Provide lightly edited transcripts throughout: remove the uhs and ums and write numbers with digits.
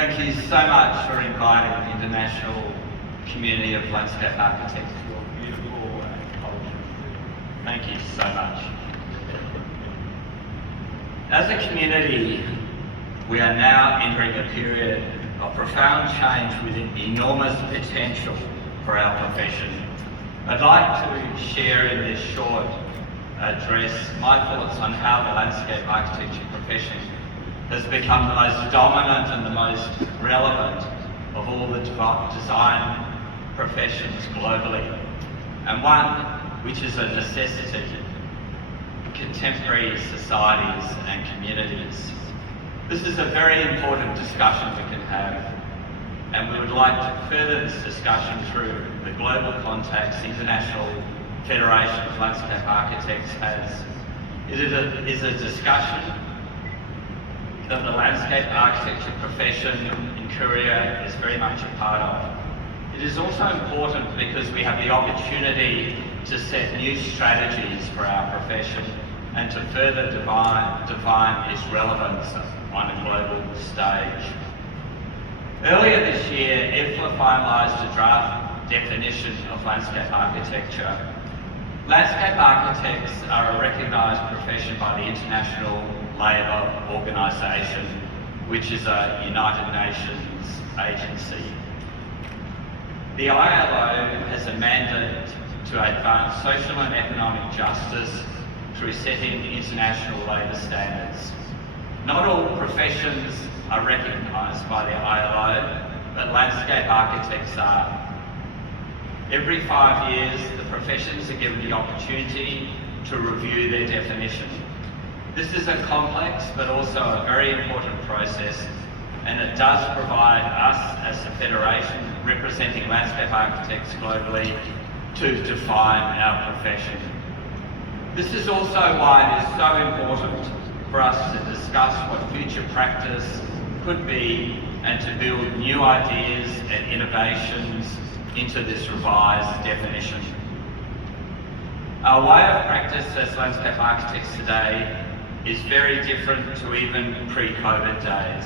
Thank you so much for inviting the international community of landscape architects to your beautiful culture. Thank you so much. As a community, we are now entering a period of profound change with enormous potential for our profession. I'd like to share in this short address my thoughts on how the landscape architecture profession has become the most dominant and the most relevant of all the design professions globally, and one which is a necessity for contemporary societies and communities. This is a very important discussion we can have, and we would like to further this discussion through the global contacts International Federation of Landscape Architects has. It is a discussion that the landscape architecture profession in Korea is very much a part of. It is also important because we have the opportunity to set new strategies for our profession and to further define its relevance on a global stage. Earlier this year, Ifla finalised a draft definition of landscape architecture. Landscape architects are a recognised profession by the International Labour Organisation, which is a United Nations agency. The ILO has a mandate to advance social and economic justice through setting international labour standards. Not all professions are recognised by the ILO, but landscape architects are. Every 5 years, the professions are given the opportunity to review their definition. This is a complex but also a very important process, and it does provide us as a federation representing landscape architects globally to define our profession. This is also why it is so important for us to discuss what future practice could be and to build new ideas and innovations into this revised definition. Our way of practice as landscape architects today is very different to even pre-COVID days.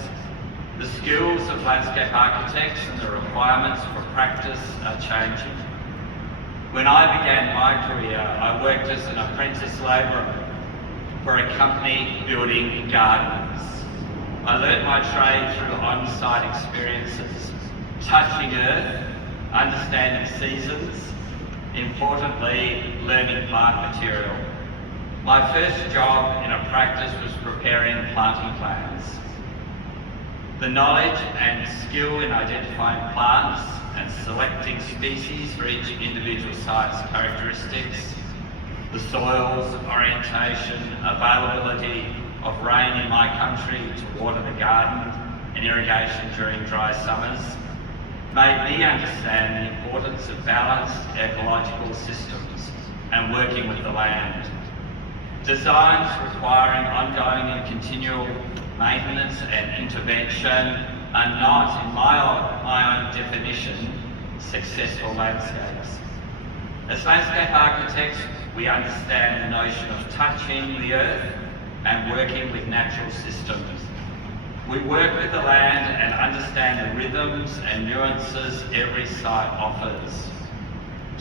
The skills of landscape architects and the requirements for practice are changing. When I began my career, I worked as an apprentice labourer for a company building gardens. I learnt my trade through on-site experiences, touching earth, understanding seasons, importantly, learning plant material. My first job in a practice was preparing planting plans. The knowledge and skill in identifying plants and selecting species for each individual site's characteristics, the soils, orientation, availability of rain in my country to water the garden, and irrigation during dry summers, made me understand the importance of balanced ecological systems and working with the land. Designs requiring ongoing and continual maintenance and intervention are not, in my own definition, successful landscapes. As landscape architects, we understand the notion of touching the earth and working with natural systems. We work with the land and understand the rhythms and nuances every site offers.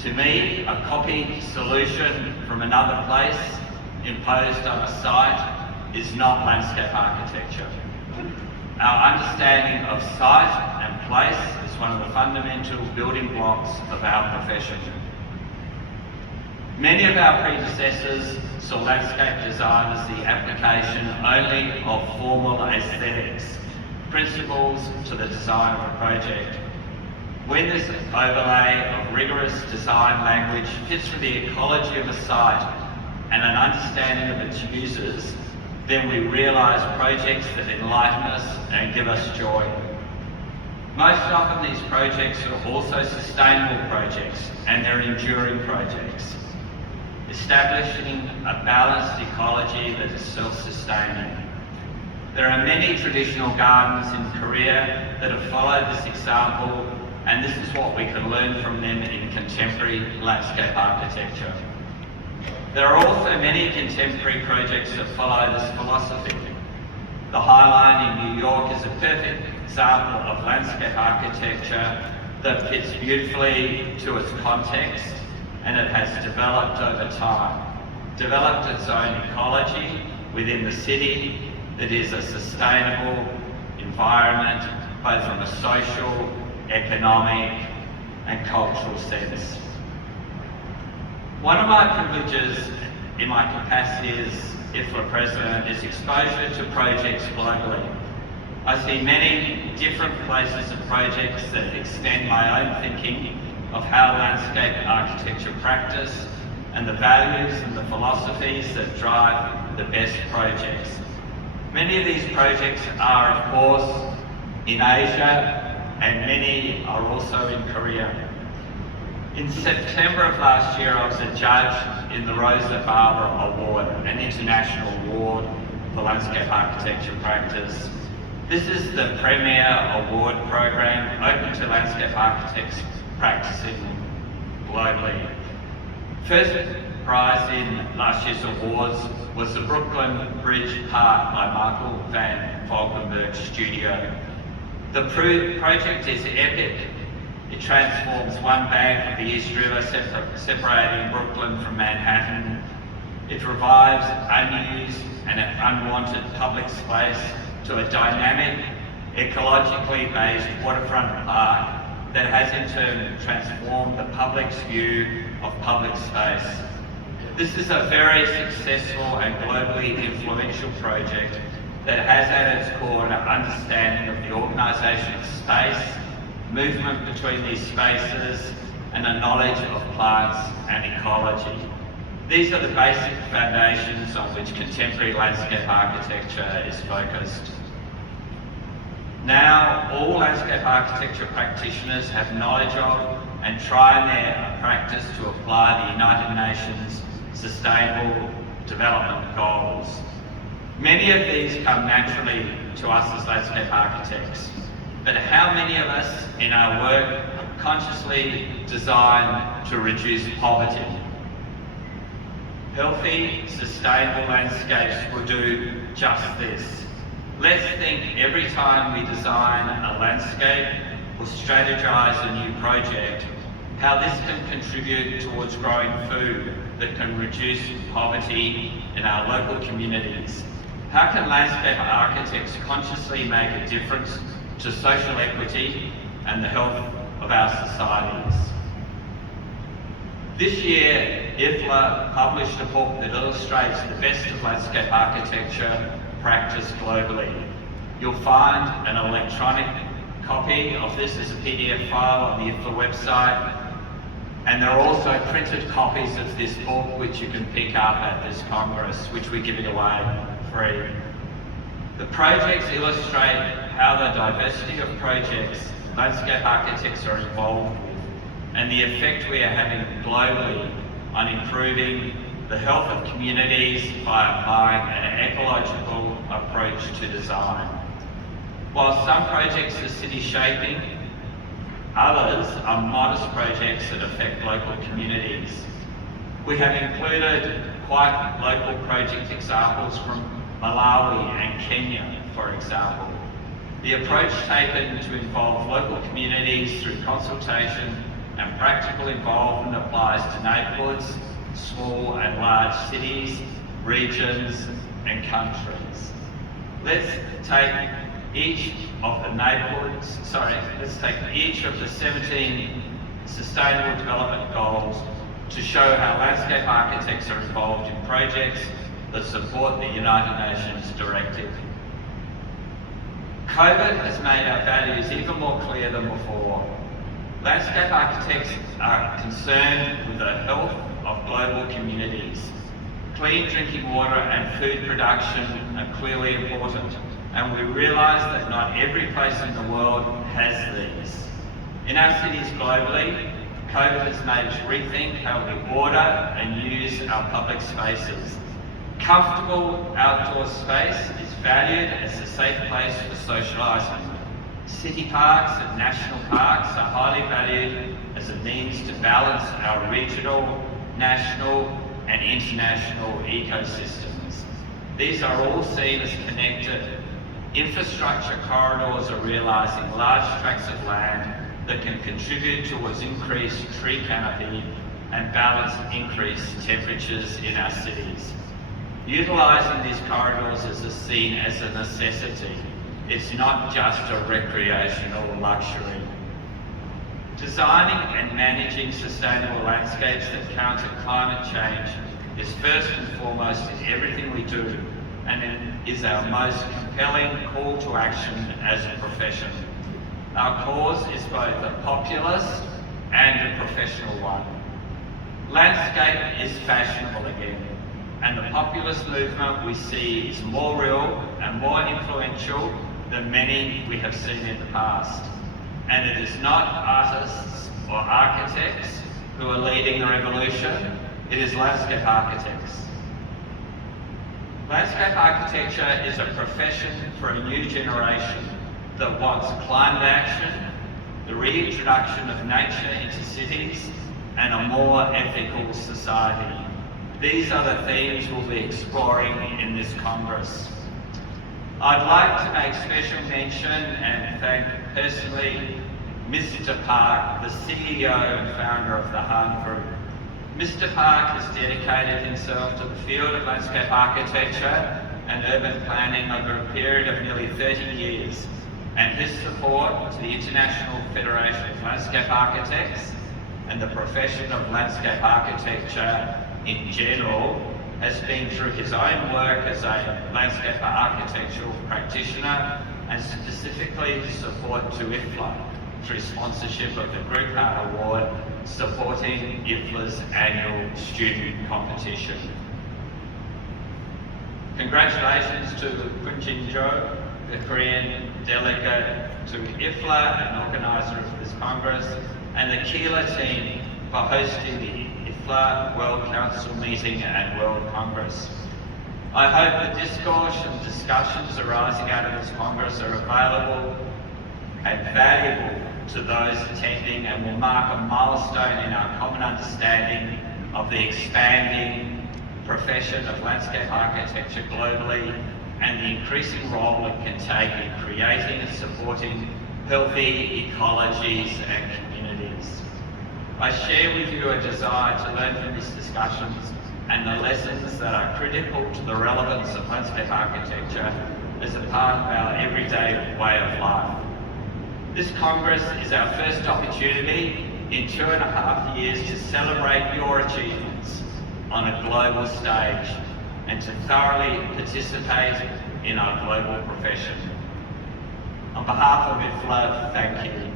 To me, a copied solution from another place imposed on a site is not landscape architecture. Our understanding of site and place is one of the fundamental building blocks of our profession. Many of our predecessors saw landscape design as the application only of formal aesthetics, principles to the design of a project. When this overlay of rigorous design language fits with the ecology of a site and an understanding of its users, then we realise projects that enlighten us and give us joy. Most often these projects are also sustainable projects and they're enduring projects, establishing a balanced ecology that is self-sustaining. There are many traditional gardens in Korea that have followed this example, and this is what we can learn from them in contemporary landscape architecture. There are also many contemporary projects that follow this philosophy. The High Line in New York is a perfect example of landscape architecture that fits beautifully to its context, and it has developed over time, developed its own ecology within the city that is a sustainable environment, both from a social, economic, and cultural sense. One of my privileges in my capacity as Ifla President is exposure to projects globally. I see many different places and projects that extend my own thinking of how landscape architecture practice and the values and the philosophies that drive the best projects. Many of these projects are, of course, in Asia, and many are also in Korea. In September of last year, I was a judge in the Rosa Barbara Award, an international award for landscape architecture practice. This is the premier award program open to landscape architects practicing globally. First prize in last year's awards was the Brooklyn Bridge Park by Michael van Valkenburg Studio. The project is epic. It transforms one bank of the East River, separating Brooklyn from Manhattan. It revives unused and unwanted public space to a dynamic, ecologically based waterfront park that has in turn transformed the public's view of public space. This is a very successful and globally influential project that has at its core an understanding of the organisation of space, movement between these spaces, and a knowledge of plants and ecology. These are the basic foundations on which contemporary landscape architecture is focused. Now, all landscape architecture practitioners have knowledge of and try in their practice to apply the United Nations Sustainable Development Goals. Many of these come naturally to us as landscape architects, but how many of us in our work consciously design to reduce poverty? Healthy, sustainable landscapes will do just this. Let's think every time we design a landscape or strategize a new project, how this can contribute towards growing food that can reduce poverty in our local communities. How can landscape architects consciously make a difference to social equity and the health of our societies? This year, Ifla published a book that illustrates the best of landscape architecture practice globally. You'll find an electronic copy of this as a PDF file on the Ifla website, and there are also printed copies of this book which you can pick up at this Congress, which we're giving away free. The projects illustrate how the diversity of projects landscape architects are involved with and the effect we are having globally on improving the health of communities by applying an ecological approach to design. While some projects are city shaping, others are modest projects that affect local communities. We have included quite local project examples from Malawi and Kenya, for example. The approach taken to involve local communities through consultation and practical involvement applies to neighbourhoods, small and large cities, regions and countries. Let's take each of the 17 Sustainable Development Goals to show how landscape architects are involved in projects that support the United Nations Directive. COVID has made our values even more clear than before. Landscape architects are concerned with the health of global communities. Clean drinking water and food production are clearly important, and we realise that not every place in the world has these. In our cities globally, COVID has made us rethink how we order and use our public spaces. Comfortable outdoor space is valued as a safe place for socialising. City parks and national parks are highly valued as a means to balance our regional, national and international ecosystems. These are all seen as connected Infrastructure corridors are realising large tracts of land that can contribute towards increased tree canopy and balance increased temperatures in our cities. Utilising these corridors is seen as a necessity. It's not just a recreational luxury. Designing and managing sustainable landscapes that counter climate change is first and foremost in everything we do, and it is our most compelling call to action as a profession. Our cause is both a populist and a professional one. Landscape is fashionable again, and the populist movement we see is more real and more influential than many we have seen in the past. And it is not artists or architects who are leading the revolution, it is landscape architects. Landscape architecture is a profession for a new generation that wants climate action, the reintroduction of nature into cities, and a more ethical society. These are the themes we'll be exploring in this Congress. I'd like to make special mention and thank personally Mr. Park, the CEO and founder of the Hahn Group. Mr. Park has dedicated himself to the field of landscape architecture and urban planning over a period of nearly 30 years, and his support to the International Federation of Landscape Architects and the profession of landscape architecture in general has been through his own work as a landscape architectural practitioner and specifically support to Ifla through sponsorship of the Group Art Award supporting Ifla's annual student competition. Congratulations to Kunjin Jo, the Korean delegate to Ifla and organiser of this Congress, and the Keela team for hosting the Ifla World Council meeting and World Congress. I hope the discourse and discussions arising out of this Congress are available and valuable to those attending and will mark a milestone in our common understanding of the expanding profession of landscape architecture globally and the increasing role it can take in creating and supporting healthy ecologies and communities. I share with you a desire to learn from these discussions and the lessons that are critical to the relevance of landscape architecture as a part of our everyday way of life. This Congress is our first opportunity in 2.5 years to celebrate your achievements on a global stage and to thoroughly participate in our global profession. On behalf of Ifla, thank you.